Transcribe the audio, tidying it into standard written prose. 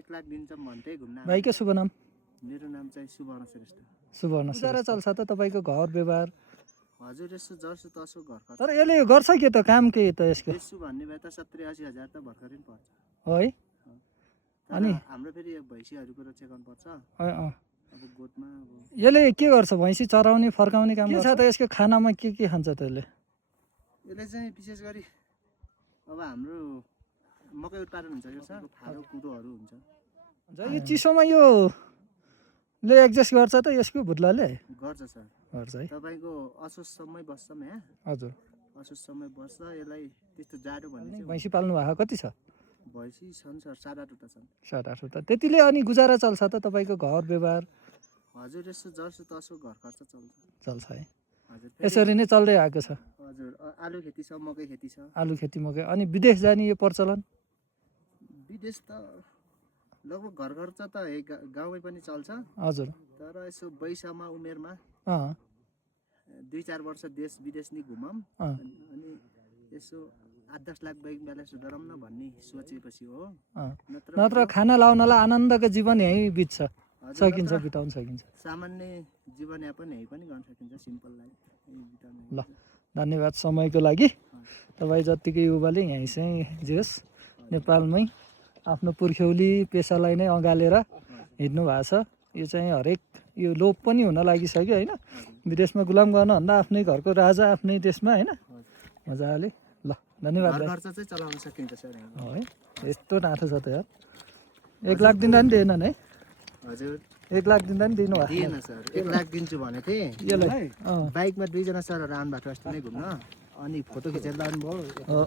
1 लाख दिन्छ भन्थे घुम्न। भाइको शुभ नाम? मेरो नाम चाहिँ सुवर्ण श्रेष्ठ। सुवर्ण गुजारा चल्छ त तपाईँको घर व्यवहार? हजुर यसो जसो तसो घर खर्च। तर यसले गर्छ के त काम के त यसको? यसो भन्ने भए त 70-80 हजार त भर्खरै पर्छ है। अनि हाम्रो फेरि भैँसीहरू कुरा चेकाउनु पर्छ। अब गोठमा अब यसले के गर्छ? भैँसी चराउने फर्काउने काम गर्छ त? यसको खानामा के खान्छ त यसले? यसले चाहिँ विशेष गरी अब हाम्रो मकै उत्पादन हुन्छ कि सर, फारो कुरोहरू हुन्छ। यो चिसोमा यो ले एडजस्ट गर्छ त यसको भुत्लाले? गर्छ सर, गर्छ है। तपाईँको असोजसम्मै बस्छ यहाँ। हजुर, असोजसम्मै बस्छ। यसलाई त्यस्तो जाडो भन्ने चाहिँ भैँसी पाल्नु भएको कति छ? भैँसी छन् सर, 7-8वटा छन्। 7-8वटा। त्यतिले अनि गुजारा चल्छ त तपाईँको घर व्यवहार? हजुर यसो जसो तसो घर खर्च चल्छ। चल्छ है। हजुर यसरी नै चल्दै आएको छ। हजुर आलु खेती छ, मकै खेती छ। आलु खेती मकै। अनि विदेश जाने यो प्रचलन? विदेश त लगभग घर खर्च त गाउँमै पनि चल्छ। हजुर। तर यसो वयसमा उमेरमा 2-4 वर्ष देश विदेश नि घुमौँ अनि यसो 8-10 लाख बैङ्क ब्यालेन्स गरौँ न भन्ने सोचेपछि हो। नत्र खाना लाउनलाई आनन्दको जीवन यहीँ बित्छ, सकिन्छ, बिताउन सकिन्छ। सामान्य जीवनयापन यहीँ पनि गर्न सकिन्छ, सिम्पल लाइफ बिताउन। ल धन्यवाद समयको लागि। तपाईँ जत्तिकै युवाले यहीँ चाहिँ जेस् नेपालमै आफ्नो पुर्ख्यौली पेसालाई नै अँगालेर हिँड्नु भएको छ। यो चाहिँ हरेक यो लोप पनि हुन लागिसक्यो होइन। विदेशमा गुलाम गर्नुभन्दा आफ्नै घरको राजा आफ्नै देशमा होइन मजाले। ल धन्यवाद भाइ। खर्च चाहिँ चलाउन सकिन्छ सर है। यस्तो नाथो छ त यार। 1 लाख दिँदा नि दिएनन् है? हजुर 1 लाख दिँदा नि दिनु भएको दिएन सर। 1 लाख दिन्छु भनेको थिएँ। यसलाई बाइकमा 2 जना सरहरू आउनु भएको थियो अस्ति नै घुम्न, अनि फोटो खिचेर लानुभयो।